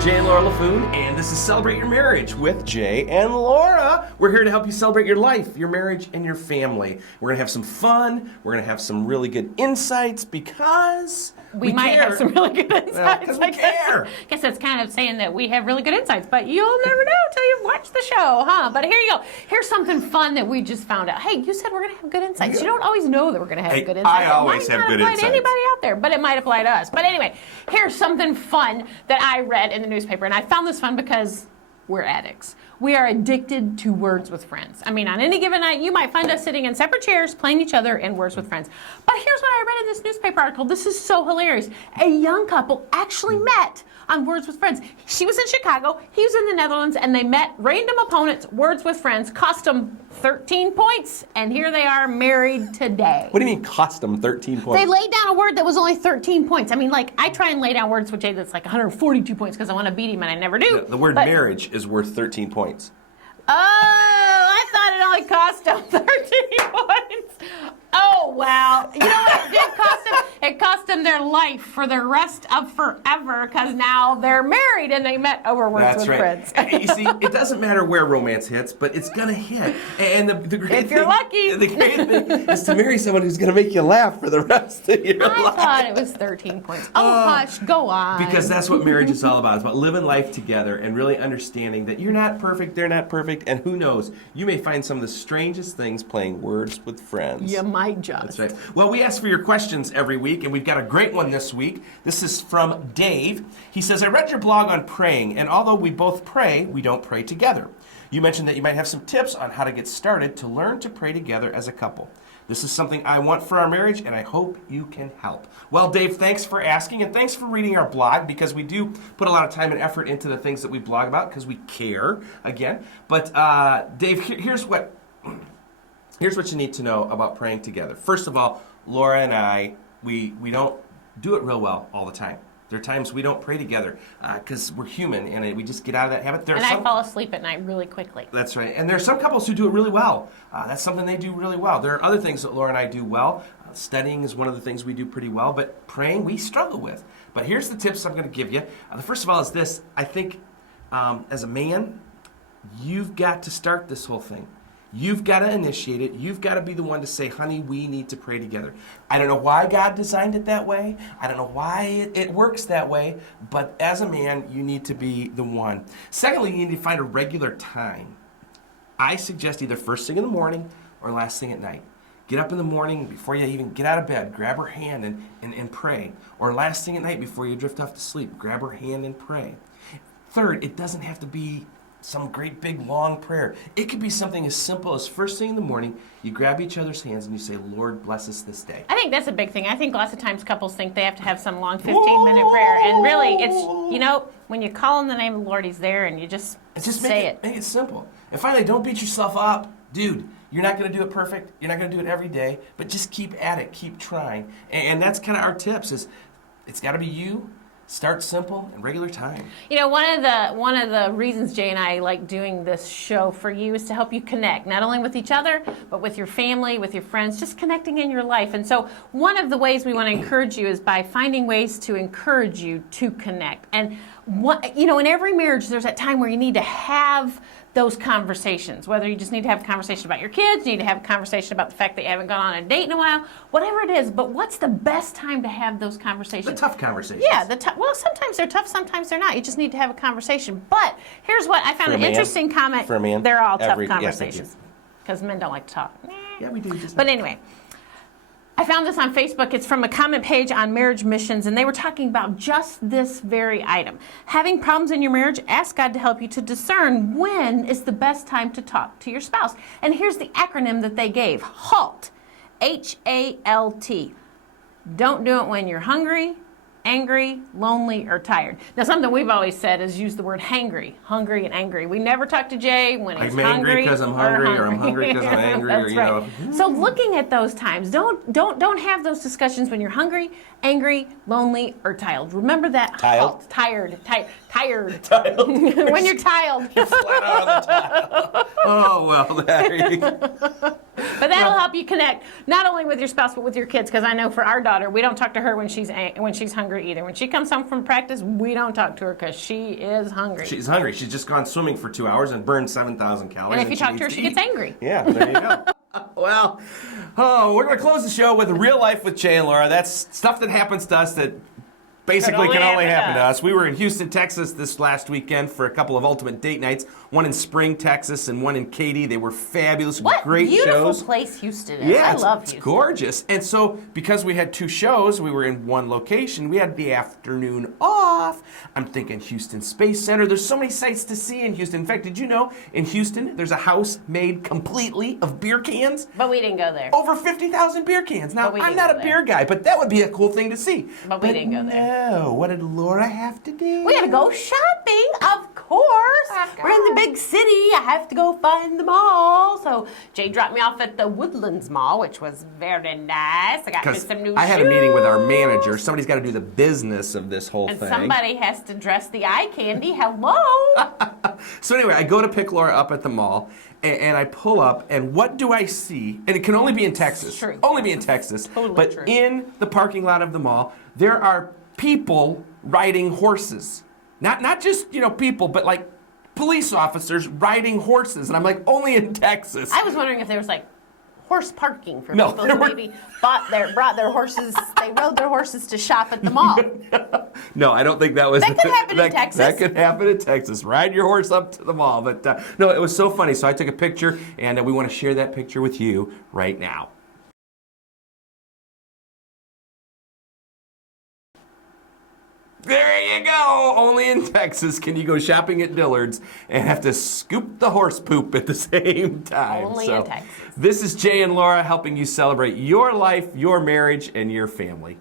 Jay and Laura LaFoon, and this is Celebrate Your Marriage with Jay and Laura. We're here to help you celebrate your life, your marriage, and your family. We're going to have some fun. We're going to have some really good insights because we might care. have some really good insights. Because we care. I guess that's kind of saying that we have really good insights, but you'll never know until you've watched the show, huh? But here you go. Here's something fun that we just found out. Hey, you said we're going to have good insights. You don't always know that we're going to have good insights. I always have good insights. It might not apply to anybody out there, but it might apply to us. But anyway, here's something fun that I read in the newspaper, and I found this fun because we're addicts. We are addicted to words with friends. I mean, on any given night, you might find us sitting in separate chairs playing each other in words with friends. But here's what I read in this newspaper article. This is so hilarious. A young couple actually met on Words with Friends. She was in Chicago, he was in the Netherlands, and they met random opponents, Words with Friends, cost them 13 points, and here they are married today. What do you mean cost them 13 points? They laid down a word that was only 13 points. I mean, like, I try and lay down words with Jay that's like 142 points because I want to beat him, and I never do. The word marriage is worth 13 points. Oh, I thought it only cost them 13 points. Oh, wow. You know what it did cost them? It cost them their life for the rest of forever because now they're married and they met over Words with Friends. You see, it doesn't matter where romance hits, but it's going to hit. And the great if you're lucky. The great thing is to marry someone who's going to make you laugh for the rest of your life. I thought it was 13 points. Oh, hush, go on. Because that's what marriage is all about. It's about living life together and really understanding that you're not perfect, they're not perfect, and who knows, you may find some of the strangest things playing Words with Friends. You might just. That's right. Well, we ask for your questions every week, and we've got a great one this week. This is from Dave. He says, I read your blog on praying, and although we both pray, we don't pray together. You mentioned that you might have some tips on how to get started to learn to pray together as a couple. This is something I want for our marriage, and I hope you can help. Well, Dave, thanks for asking, and thanks for reading our blog, because we do put a lot of time and effort into the things that we blog about, because we care, again. But, Dave, here's what you need to know about praying together. First of all, Laura and I, we don't do it real well all the time. There are times we don't pray together because we're human and we just get out of that habit. I fall asleep at night really quickly. That's right. And there are some couples who do it really well. That's something they do really well. There are other things that Laura and I do well. Studying is one of the things we do pretty well, but praying we struggle with. But here's the tips I'm going to give you. The first of all is this. I think as a man, you've got to start this whole thing. You've got to initiate it. You've got to be the one to say, honey, we need to pray together. I don't know why God designed it that way. I don't know why it works that way. But as a man, you need to be the one. Secondly, you need to find a regular time. I suggest either first thing in the morning or last thing at night. Get up in the morning before you even get out of bed. Grab her hand and pray. Or last thing at night before you drift off to sleep. Grab her hand and pray. Third, it doesn't have to be some great big long prayer. It could be something as simple as first thing in the morning, you grab each other's hands and you say, Lord, bless us this day. I think that's a big thing. I think lots of times couples think they have to have some long 15-minute prayer. And really, it's, when you call on the name of the Lord, He's there and you just say it. Make it simple. And finally, don't beat yourself up. Dude, you're not going to do it perfect. You're not going to do it every day. But just keep at it. Keep trying. And that's kind of our tips is it's got to be you. Start simple and regular time. You know, one of the reasons Jay and I like doing this show for you is to help you connect, not only with each other, but with your family, with your friends, just connecting in your life. And so one of the ways we want to encourage you is by finding ways to encourage you to connect. And in every marriage, there's that time where you need to have those conversations, whether you just need to have a conversation about your kids, you need to have a conversation about the fact that you haven't gone on a date in a while, whatever it is. But what's the best time to have those conversations? The tough conversations. Yeah, well, sometimes they're tough, sometimes they're not. You just need to have a conversation. But here's what I found an interesting comment. For a man, they're all tough conversations because men don't like to talk. Yeah, we do. But anyway, I found this on Facebook. It's from a comment page on marriage missions, and they were talking about just this very item. Having problems in your marriage, ask God to help you to discern when is the best time to talk to your spouse. And here's the acronym that they gave. HALT. H-A-L-T. Don't do it when you're hungry, angry, lonely, or tired. Now, something we've always said is use the word hangry, hungry and angry. We never talk to Jay when he's hungry. I'm angry because I'm hungry, or I'm hungry because I'm angry, That's right. So looking at those times, don't have those discussions when you're hungry, angry, lonely, or tired. Remember that. Tired. Tired. Tiled. When you're tired. You're flat out on the tile. Oh, well, there you go. But that'll help you connect not only with your spouse but with your kids. Because I know for our daughter, we don't talk to her when she's hungry hungry either. When she comes home from practice, we don't talk to her because she is hungry. She's hungry. She's just gone swimming for 2 hours and burned 7,000 calories. And if you talk to her, she gets angry. Yeah, there you go. Well, we're going to close the show with Real Life with Jay and Laura. That's stuff that happens to us that basically can only happen to us. We were in Houston, Texas this last weekend for a couple of ultimate date nights. One in Spring, Texas, and one in Katy. They were fabulous, great shows. What beautiful place Houston is. Yeah, I love Houston. It's gorgeous. And so, because we had 2 shows, we were in one location. We had the afternoon off. I'm thinking Houston Space Center. There's so many sights to see in Houston. In fact, did you know in Houston there's a house made completely of beer cans? But we didn't go there. Over 50,000 beer cans. Now, I'm not a beer guy, but that would be a cool thing to see. But we didn't go there. No. What did Laura have to do? We had to go shopping, of course. We're in the big city. I have to go find the mall. So Jay dropped me off at the Woodlands Mall, which was very nice. I got me some new shoes. I had a meeting with our manager. Somebody's got to do the business of this whole thing. And somebody has to dress the eye candy. Hello. So anyway, I go to pick Laura up at the mall, and I pull up, and what do I see? And it can only be in Texas. True. Only be in Texas. Totally but true. in the parking lot of the mall, there are people riding horses. Not just, people, but like police officers riding horses. And I'm like, only in Texas. I was wondering if there was like horse parking for No, people who maybe brought their horses, they rode their horses to shop at the mall. No, I don't think that was... That could happen in Texas. That could happen in Texas. Ride your horse up to the mall. But no, it was so funny. So I took a picture, and we want to share that picture with you right now. There you go. Only in Texas can you go shopping at Dillard's and have to scoop the horse poop at the same time. Only in Texas. This is Jay and Laura helping you celebrate your life, your marriage, and your family.